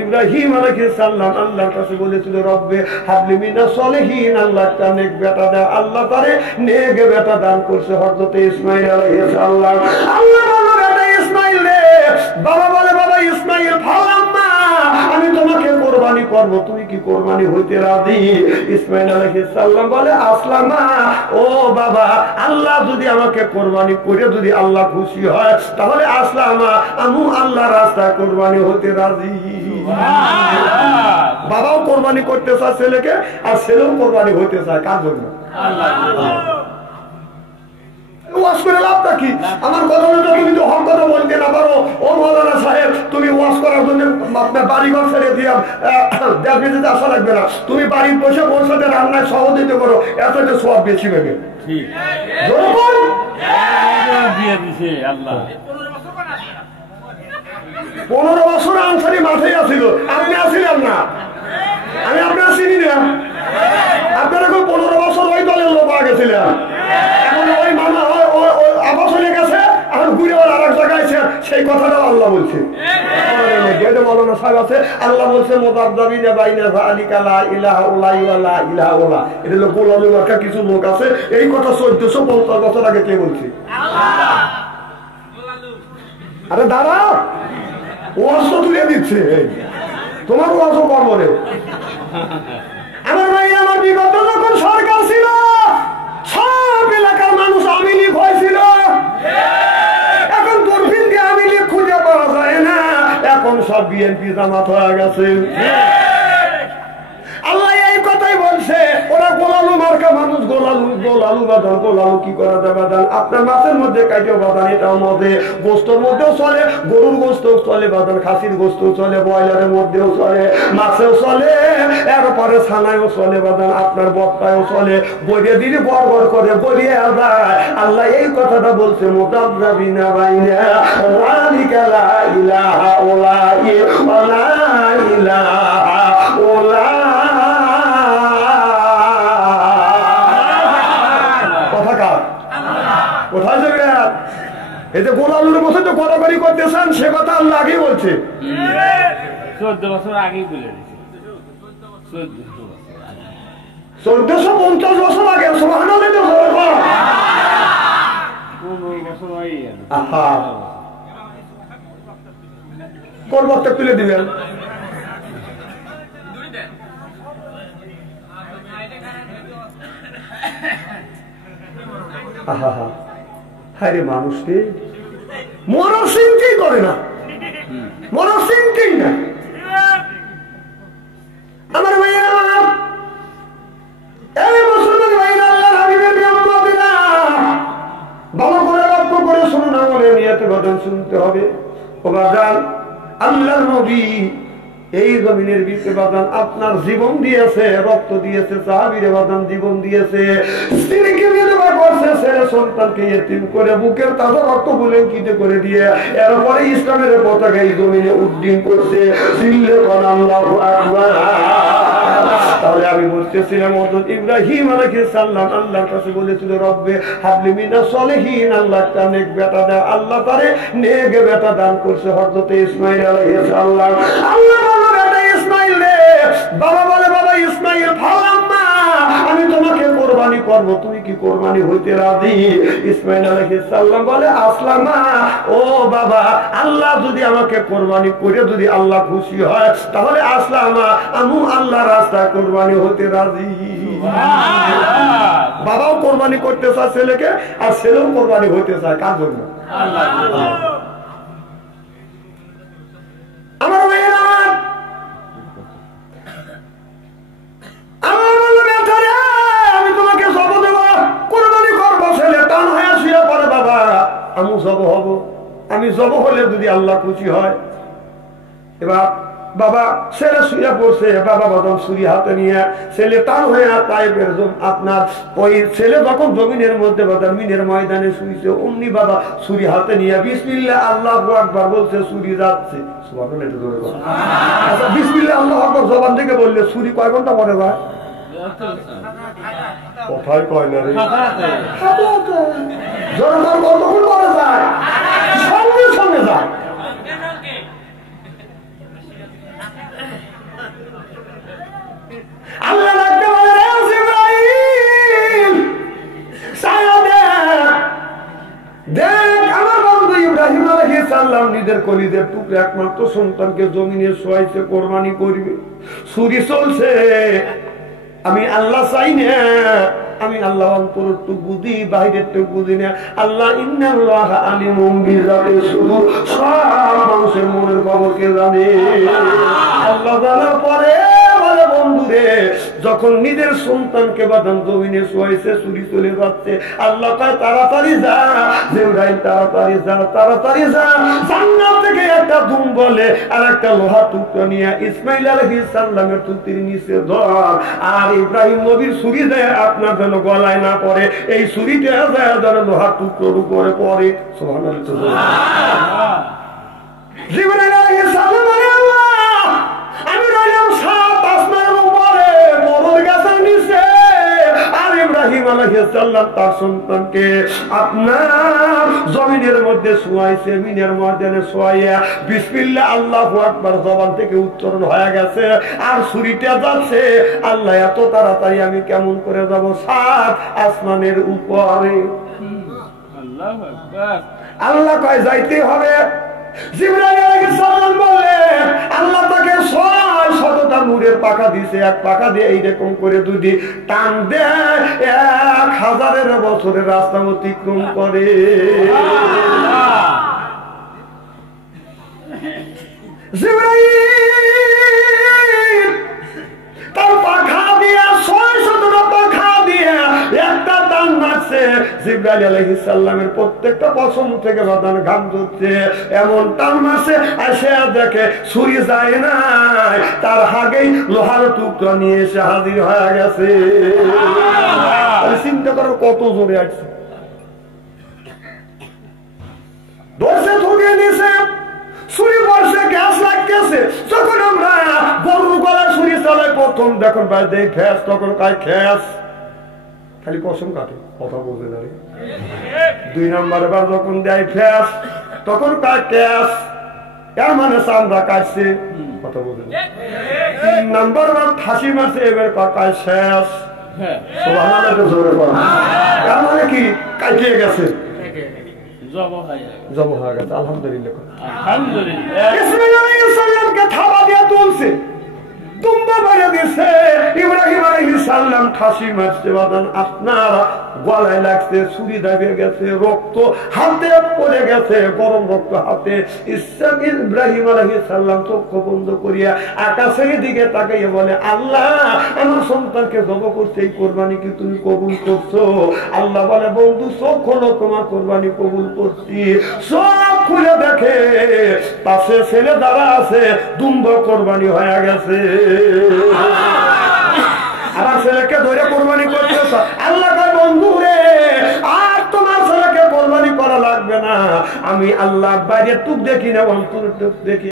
ইব্রাহিম আলাইহিস সালাম আল্লাহর কাছে বলেছিল, রব্বে হাবলি মিনাস সলিহিন, আল্লাহ একটা নেক বেটা দাও। আল্লাহ তারে নেক বেটা দান করছে, হযরত ইসমাঈল আলাইহিস সালাম। আল্লাহ বলে, বেটা ইসমাঈল রে। বাবা বলে, বাবা ইসমাঈল ফালাম্মা, আমি তোমাকে কুরবানি করব, তুমি কি কুরবানি হইতে রাজি? ইসমাঈল আলাইহিস সালাম বলে, আসলামা, ও বাবা, আল্লাহ যদি আমাকে কুরবানি করে যদি আল্লাহ খুশি হয় তাহলে আসলামা, আমি আল্লাহর রাস্তায় কুরবানি হতে রাজি। বাবাও কোরবানি করতে চায় ছেলেকে, আর ছেলেও কোরবানি হইতে চায় কার জন্য? ওয়াজ করে লাভটা কি? আমার কথা মতো তুমি তো হক কথা বলতে না পারো, ও মৌলানা সাহেব তুমি ওয়াজ করার জন্য আপনার বাড়িঘর ছেড়ে দিয়ে যেতে আসা লাগবে না, তুমি বাড়ির বসে ওর সাথে রান্নায় সহযোগিতা করো, এত সব বেশি ভেবে 15 বছর আনসারি মাঠে আসিল, আপনি আসিলেন না, আমি আপনার চিনি না। আপনার এখন 15 বছর ওই দলের লোক আগে ছিলেন, এখন ওই মামা আবার চলে গেছে, এখন ঘুরে আর এক জায়গায় সেই কথাটাও আল্লাহ বলছে। মৌলানা সাহেব আছে, আল্লাহ বলছে মুযাবযাবিনা বাইনা যালিকা লা ইলাহা ইল্লাল্লাহ ওয়া লা ইলাহা ইল্লাল্লাহ। এটা হলো গোলামি মার্কা কিছু লোক আছে, এই কথা 1450 বছর আগে কে বলছে? আরে দাঁড়াও, ওয়াজ তো তুলে দিচ্ছে, তোমার ওয়াজও করবো রে। আমার ভাই, আমার বিগত যখন সরকার ছিল সব এলাকার মানুষ আওয়ামী লীগ হয়েছিল, এখন দূরবীন দিয়ে আওয়ামী লীগ খুঁজে পাওয়া যায় না, এখন সব বিএনপি জামাত হয়ে গেছে। আল্লাহ এই কথাই বলছে, ওরা গোলালু মার্কা মানুষ, গোলালু গোলালু বাদান, গোলালু কি করা যায় বাদান? আপনার মাছের মধ্যে কাটিও বাদান, এটাও মধ্যে গোস্তর মধ্যেও চলে, গরুর গোস্তও চলে বাদান, খাসির গোস্তও চলে, ব্রয়লারের মধ্যেও চলে, মাছেও চলে, এরপরে ছানায়ও চলে বাদান, আপনার বক্তায়ও চলে, গড়িয়ে দিলে গড় গড় করে গড়িয়ে যায়। আল্লাহ এই কথাটা বলছে, মুযাবযাবিনা বাইনা যালিকা লা ইলাহা ইল্লাল্লাহ। কোথায় যাবে? এই যে গোলালুর মতো তো গড়াগড়ি করতেছেন, সে কথা আল্লাহ আগেই বলছে, 14 বছর আগেই বলে দিয়েছে, 1450 বছর আগে। সুবহানাল্লাহ, 15 বছর হয়ে গেল। কোন বক্তা তুলে দিবেন? আরে মানুষকে মরার চিন্তাই করে না, মরার চিন্তাই না। আমার ভাইয়েরা, এই মুসলমান ভাইয়েরা, আল্লাহর হাবিবের বিয়ামতেরা ভালো করে লক্ষ্য করে শুনুন, আমাদের নিয়তে বদন শুনতে হবে। ও বাজান, আল্লাহর নবী এই জমিনের বিকে বাদান আপনার জীবন দিয়েছে, রক্ত দিয়েছে, সাহাবীরে বাদান জীবন দিয়েছে, স্ত্রীকে বিধবা করছে, ছেলে সন্তানকে ইতিম করে বুকের তাজা রক্ত বলে কিতে করে দিয়ে এরপরে ইসলামের পতাকা এই জমিনে উড্ডীন করছে। আল্লাহু আকবার। তাহলে আমি বলতেছিলাম, হযরত ইব্রাহিম আলাইহিস সালাম আল্লাহর কাছে বলেছিল, রব্বে হাবলি মিনাস সলিহিন, আল্লাহ একটা নেক বেটা দাও। আল্লাহ তারে নেক বেটা দান করছে, হযরত ইসমাঈল আলাইহিস সালাম। আল্লাহ বলে, বেটা ইসমাঈল রে। বাবা বলে, বাবা ইসমাঈল ফালাম্মা, আমি তোমাকে কুরবানি করব, তুমি কি কুরবানি হইতে রাজি? ইসমাঈল আলাইহিস সালাম বলে, আসলামা, ও বাবা, আল্লাহ যদি আমাকে কুরবানি করে যদি আল্লাহ খুশি হয় তাহলে আসলামা, আমি আল্লাহর রাস্তায় কুরবানি হতে রাজি। বাবাও কোরবানি করতে চায় ছেলেকে, আর ছেলেও কোরবানি হইতে চায় কার জন্য? আমার ভাইয়েরা, আমি তোমাকে জব দেব, কোরবানি করবো, ছেলে টান হয়ে শুয়ে পড়ে, বাবা আমি জব হব, আমি জব হলে যদি আল্লাহ খুশি হয়। এবার বাবা ছেলে শুয়ে পড়ছে, বাবা বাদম ছুরি হাতে নিয়ে, ছেলে টান হয়ে আপনার ওই ছেলে যখন জমিনের মধ্যে বাদাম মিনের ময়দানে শুয়েছে, অমনি বাবা ছুরি হাতে নিয়ে বিসমিল্লাহ আল্লাহু আকবার বলছে, ছুরি যাচ্ছে। আচ্ছা, বিসমিল্লাহ আল্লাহু আকবার জবান থেকে বললে ছুরি কয় ঘন্টা পরে যায়? কোথায় কয় না রে, কতক্ষণ পরে যায়? সঙ্গে সঙ্গে যায়। নিজের কলিদের টুকরে একমাত্র সন্তানকে জমিনে শোয়াইছে, কোরবানি করবে, ছুরি চলছে। আমি আল্লাহ চাই না, আমি আল্লাহ অন্তর একটু বুঝি, বাইরের তো বুঝি না। আল্লাহ ইন্নাল্লাহ আলিমুম বিযাতি সুদূর, সব মানুষের মনের খবরকে জানে। আল্লাহ জানার পরে বলে বন্ধুরে, যখন নিজের সন্তানকে বাদাম জমিনে শোয়াইছে, চুরি চলে যাচ্ছে, আল্লাহ কয় তাড়াতাড়ি যা জিবরাইল, তাড়াতাড়ি যা, তাড়াতাড়ি যা। জান্নাত থেকে একটা ধুম বলে আর একটা লোহার টুকরা নিয়ে ইসমাইল আলাইহিস সালামের টুকরির নিচে ধর, আর ইব্রাহিম নবীর ছুরি দেয় আপনার যেন গলায় না পড়ে, এই ছুরিটা যায় যেন লোহার টুকরোর উপরে পড়ে। সুবহানাল্লাহ। জিবরাইল আলাইহিস সালাম বলে, আল্লাহ আমি রইলাম সাত আসমানের উপরে, বড় গাছের নিচে, আর ইব্রাহিম আলাইহিস সালাম তার সন্তানকে আপনার জমিনের মধ্যে শোয়াইছে, মিনের ময়দানে শোয়াইয়া বিসমিল্লাহ আল্লাহু আকবার জবান থেকে উচ্চারণ হয়ে গেছে, আর ছুরিটা যাচ্ছে। আল্লাহ এত তাড়াতাড়ি আমি কেমন করে যাব সাত আসমানের উপরে? আল্লাহু আকবার। আল্লাহ কয় যাইতে হবে। জিবরাইল আলাইহিস সালাম বললেন, আল্লাহ তাকে 600টা নূরের পাখা দিয়েছে, এক পাখা দিয়ে এইরকম করে দুই টান দেয়, 1000 বছরের রাস্তা অতিক্রম করে। জিবরাইল তার পাখা দিয়া 600টা পাখা দিয়া একটা টান মারছে। জিবরাইল আলাইহিস সালামের প্রত্যেকটা পশম থেকে বাদান ঘাম ঝরছে, এমন টান মারছে, এসে দেখে ছুরি যায় নাই, তার আগেই লোহার টুকরা নিয়ে এসে হাজির হয়ে গেছে। চিন্তা করো কত জোরে আসছে, ধরছে, ঠুকে নিছে, ছুরি পড়ছে, গ্যাস লাগতেছে। যখন আমরা গরুর গলায় ছুরি চালাই প্রথম দেখুন ভাই দেই ফ্যাস, তখন কায় খ্যাস, খালি পশম কাটে, কথা বলতে পারে। 2 নম্বর বার যখন দেয় ফ্যাস, তখন কায় ক্যাস, এর মানে চামড়া কাটছে, কথা বলতে। 3 নম্বর বার ফাঁসি মারছে, এবার কায় শেষ। এর মানে কি কাটিয়ে গেছে, জব হয়ে গেছে। আলহামদুলিল্লাহ। ইসমাঈল আলাইহিস সালামকে থাবা দিয়ে তুলছে, দুম্বা মেরে দিছে। ইব্রাহিম আলাইহিস সালাম ফাঁসি মারছে, বাদান আপনার গলায় লাগছে, ছুরি দাবিয়ে গেছে, রক্ত হাতে পড়ে গেছে, গরম রক্ত হাতে। ইব্রাহিম আলাইহিস সালাম চক্ষু বন্ধ করিয়া আকাশের দিকে তাকাইয়া বলে, আল্লাহ আমার সন্তানকে জব করছে, এই কোরবানি কি তুমি কবুল করছো? আল্লাহ বলে, বন্ধু চোখ খোলো, তোমার কোরবানি কবুল করছি। চোখ খুলে দেখে পাশে ছেলে দাঁড়া আছে, দুম্বা কোরবানি হয়ে গেছে। আমার ছেলেকে ধরে কোরবানি করছে। আল্লাহ বন্ধু রে, আর তোমার ছেলেকে কোরবানি করা লাগবে না, আমি আল্লাহ বাইরে টুক দেখি না, অন্তর টুক দেখি।